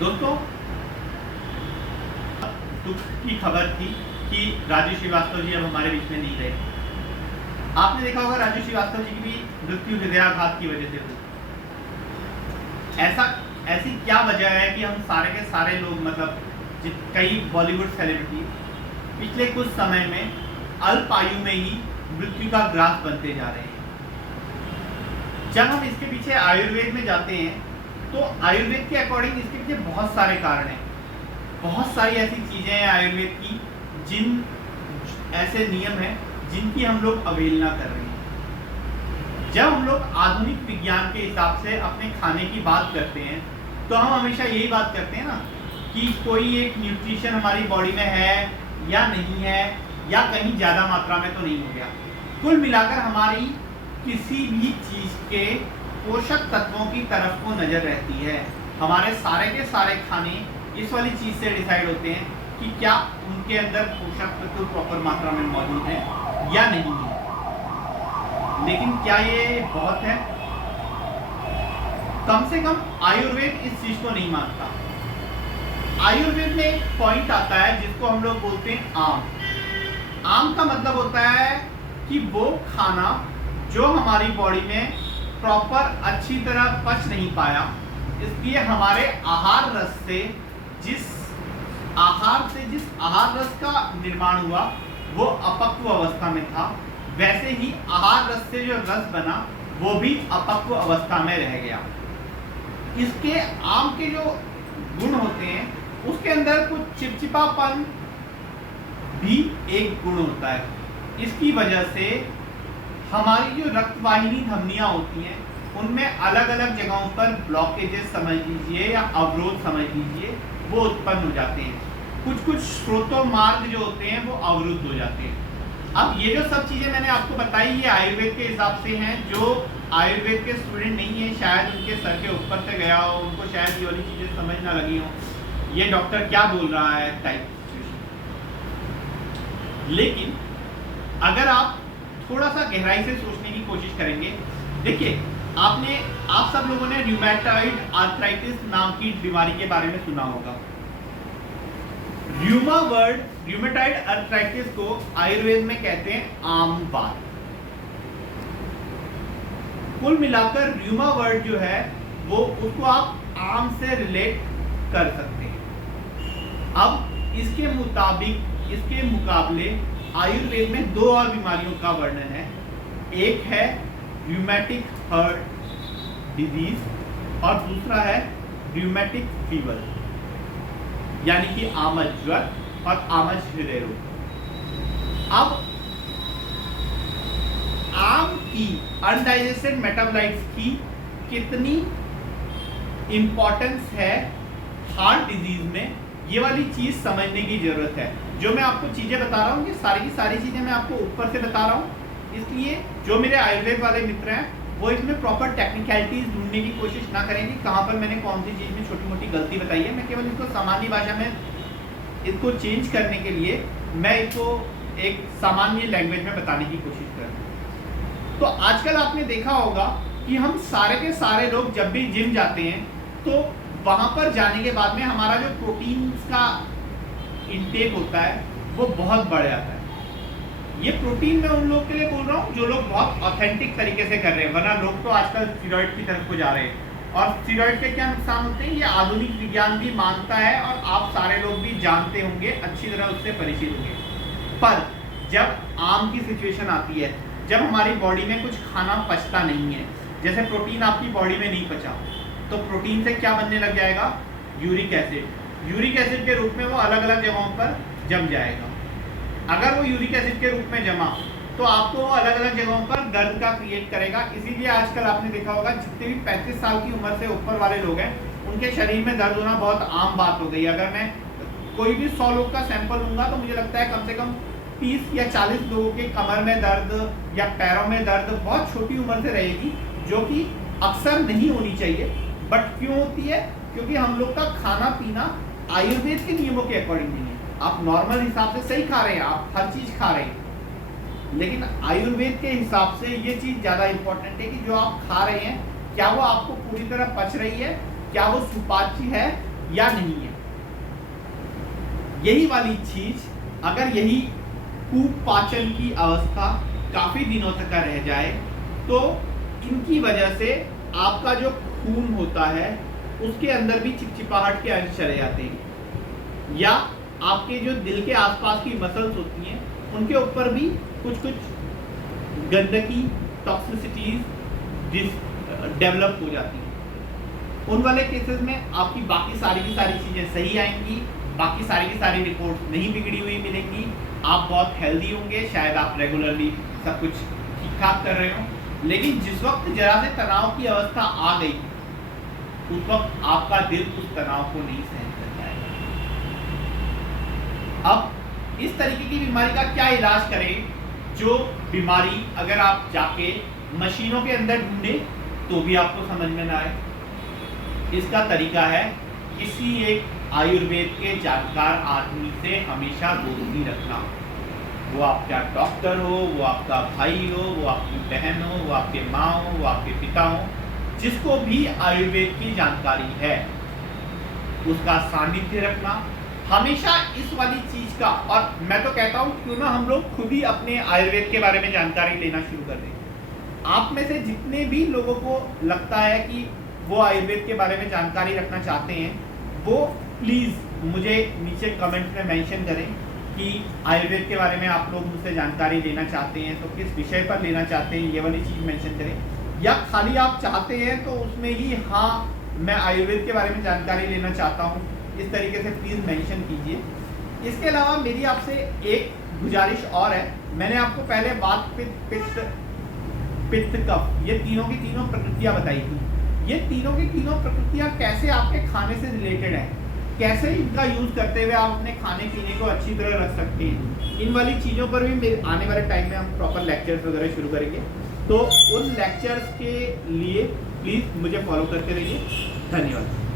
दोस्तों, दुख की खबर थी कि राजू श्रीवास्तव जी अब हमारे बीच में नहीं रहे। आपने देखा होगा राजू श्रीवास्तव जी की भी मृत्यु हृदयाघात की वजह से हुई। ऐसी क्या वजह है कि हम सारे के सारे लोग, मतलब कई बॉलीवुड सेलिब्रिटी पिछले कुछ समय में अल्प आयु में ही मृत्यु का ग्रास बनते जा रहे हैं। जब हम इसके पीछे आयुर्वेद में जाते हैं तो आयुर्वेद के अकॉर्डिंग इसके पीछे बहुत सारे कारण हैं। बहुत सारी ऐसी चीजें हैं आयुर्वेद की, जिन ऐसे नियम हैं जिनकी हम लोग अवहेलना कर रहे हैं। जब हम लोग आधुनिक विज्ञान के हिसाब से अपने खाने की बात करते हैं तो हम हमेशा यही बात करते हैं ना कि कोई एक न्यूट्रिशन हमारी बॉडी में है या नहीं है, या कहीं ज़्यादा मात्रा में तो नहीं हो गया। कुल मिलाकर हमारी किसी भी चीज़ के पोषक तत्वों की तरफ को नज़र रहती है। हमारे सारे के सारे खाने इस वाली चीज़ से डिसाइड होते हैं कि क्या उनके अंदर पोषक तत्व प्रॉपर मात्रा में मौजूद है या नहीं है। लेकिन क्या ये बहुत है? कम से कम आयुर्वेद इस चीज़ को नहीं मानता। आयुर्वेद में एक पॉइंट आता है जिसको हम लोग बोलते हैं आम। आम का मतलब होता है कि वो खाना जो हमारी बॉडी में प्रॉपर अच्छी तरह पच नहीं पाया, इसलिए हमारे आहार रस से जिस आहार रस का निर्माण हुआ वो अपक्व अवस्था में था, वैसे ही आहार रस से जो रस बना वो भी अपक्व अवस्था में रह गया। इसके आम के जो गुण होते हैं उसके अंदर कुछ चिपचिपापन भी एक गुण होता है। इसकी वजह से हमारी जो रक्तवाहिनी धमनियां होती हैं उनमें अलग अलग जगहों पर ब्लॉकेजेस समझ लीजिए या अवरोध समझ लीजिए वो उत्पन्न हो जाते हैं। कुछ स्रोतों मार्ग जो होते हैं वो अवरुद्ध हो जाते हैं। अब ये जो सब चीज़ें मैंने आपको बताई ये आयुर्वेद के हिसाब से हैं। जो आयुर्वेद के स्टूडेंट नहीं है शायद उनके सर के ऊपर से गया हो, उनको शायद ये वाली चीज़ें समझ ना लगी हो, ये डॉक्टर क्या बोल रहा है टाइप। लेकिन अगर आप थोड़ा सा गहराई से सोचने की कोशिश करेंगे, देखिए आप सब लोगों ने र्यूमेटॉइड आर्थराइटिस नाम की बीमारी के बारे में सुना होगा। र्यूमेटॉइड आर्थराइटिस को आयुर्वेद में कहते हैं आम बात। कुल मिलाकर र्यूमा वर्ड जो है वो उसको आप आम से रिलेट कर सकते हैं। अब इसके मुकाबले आयुर्वेद में दो और बीमारियों का वर्णन है। एक है र्यूमेटिक हार्ट डिजीज और दूसरा है र्यूमेटिक फीवर, यानी कि आमज ज्वर और आमज हृदय रोग। अब आम की अनडाइजेस्टेड मेटाबोलाइट्स की कितनी इंपॉर्टेंस है हार्ट डिजीज में, ये वाली चीज समझने की जरूरत है। जो मैं आपको चीजें बता रहा हूँ ये सारी की सारी चीजें मैं आपको ऊपर से बता रहा हूँ, इसलिए जो मेरे आयुर्वेद वाले मित्र हैं वो इसमें प्रॉपर टेक्निकलिटीज ढूंढने की कोशिश ना करें कि कहाँ पर मैंने कौन सी चीज़ में छोटी मोटी गलती बताई है। मैं केवल इसको सामान्य भाषा में इसको चेंज करने के लिए मैं इसको एक सामान्य लैंग्वेज में बताने की कोशिश कर रहा हूँ। तो आजकल आपने देखा होगा कि हम सारे के सारे लोग जब भी जिम जाते हैं तो वहाँ पर जाने के बाद में हमारा जो प्रोटीन का इंटेक होता है वो बहुत बढ़ जाता है। ये प्रोटीन मैं उन लोग के लिए बोल रहा हूँ जो लोग बहुत ऑथेंटिक तरीके से कर रहे हैं, वरना लोग तो आजकल स्टीरॉइड की तरफ को जा रहे हैं। और स्टीरॉइड के क्या नुकसान होते हैं ये आधुनिक विज्ञान भी मानता है और आप सारे लोग भी जानते होंगे, अच्छी तरह उससे परिचित होंगे। पर जब आम की सिचुएशन आती है, जब हमारी बॉडी में कुछ खाना पचता नहीं है, जैसे प्रोटीन आपकी बॉडी में नहीं पचा, तो प्रोटीन से क्या बनने लग जाएगा? Uric acid. यूरिक एसिड के रूप में वो अलग अलग जगहों पर जम जाएगा। अगर वो यूरिक एसिड के रूप में जमा तो आपको वो अलग अलग जगहों पर दर्द का क्रिएट करेगा। इसीलिए आजकल आपने देखा होगा जितने भी 35 साल की उम्र से ऊपर वाले लोग हैं उनके शरीर में दर्द होना बहुत आम बात हो गई। अगर मैं कोई भी 100 लोग का सैंपल लूँगा तो मुझे लगता है कम से कम 30 या 40 लोगों के कमर में दर्द या पैरों में दर्द बहुत छोटी उम्र से रहेगी, जो कि अक्सर नहीं होनी चाहिए। बट क्यों होती है? क्योंकि हम लोग का खाना पीना आयुर्वेद के नियमों के अकॉर्डिंग नहीं है। आप नॉर्मल हिसाब से सही खा रहे हैं, आप हर चीज़ खा रहे हैं, लेकिन आयुर्वेद के हिसाब से ये चीज़ ज़्यादा इम्पोर्टेंट है कि जो आप खा रहे हैं क्या वो आपको पूरी तरह पच रही है, क्या वो सुपाच्य है, या नहीं है। यही वाली चीज अगर यही कुपाचन की अवस्था काफी दिनों तक रह जाए तो इनकी वजह से आपका जो खून होता है उसके अंदर भी चिपचिपाहट के अंश चले जाते हैं, या आपके जो दिल के आसपास की मसल्स होती हैं उनके ऊपर भी कुछ कुछ गंदगी, टॉक्सिसिटीज डेवलप हो जाती हैं। उन वाले केसेस में आपकी बाकी सारी की सारी चीज़ें सही आएंगी, बाकी सारी की सारी रिपोर्ट्स नहीं बिगड़ी हुई मिलेंगी, आप बहुत हेल्दी होंगे, शायद आप रेगुलरली सब कुछ ठीक ठाक कर रहे हो। लेकिन जिस वक्त जरा से तनाव की अवस्था आ गई उस वक्त आपका दिल उस तनाव को नहीं सहन कर पाएगा। अब इस तरीके की बीमारी का क्या इलाज करें, जो बीमारी अगर आप जाके मशीनों के अंदर ढूंढे तो भी आपको समझ में ना आए। इसका तरीका है किसी एक आयुर्वेद के जानकार आदमी से हमेशा दोस्ती रखना। वो आपका डॉक्टर हो, वो आपका भाई हो, वो आपकी बहन हो, वो आपके माँ हो, वो आपके पिता हो, जिसको भी आयुर्वेद की जानकारी है उसका सानिध्य रखना हमेशा। इस वाली चीज का, और मैं तो कहता हूँ क्यों ना हम लोग खुद ही अपने आयुर्वेद के बारे में जानकारी लेना शुरू कर दें। आप में से जितने भी लोगों को लगता है कि वो आयुर्वेद के बारे में जानकारी रखना चाहते हैं, वो प्लीज़ मुझे नीचे कमेंट में मेंशन करें कि आयुर्वेद के बारे में आप लोग मुझसे जानकारी लेना चाहते हैं तो किस विषय पर लेना चाहते हैं, ये वाली चीज़ मेंशन करें। या खाली आप चाहते हैं तो उसमें ही हाँ मैं आयुर्वेद के बारे में जानकारी लेना चाहता हूँ, इस तरीके से प्लीज़ मेंशन कीजिए। इसके अलावा मेरी आपसे एक गुजारिश और है। मैंने आपको पहले वात, पित्त, कफ, ये तीनों की तीनों प्रकृतियाँ बताई थी। ये तीनों की तीनों प्रकृतियाँ कैसे आपके खाने से रिलेटेड है, कैसे इनका यूज करते हुए आप अपने खाने पीने को अच्छी तरह रख सकते हैं, इन वाली चीज़ों पर भी आने वाले टाइम में हम प्रॉपर लेक्चर्स वगैरह शुरू करेंगे। तो उन लेक्चर्स के लिए प्लीज़ मुझे फॉलो करते रहिए। धन्यवाद।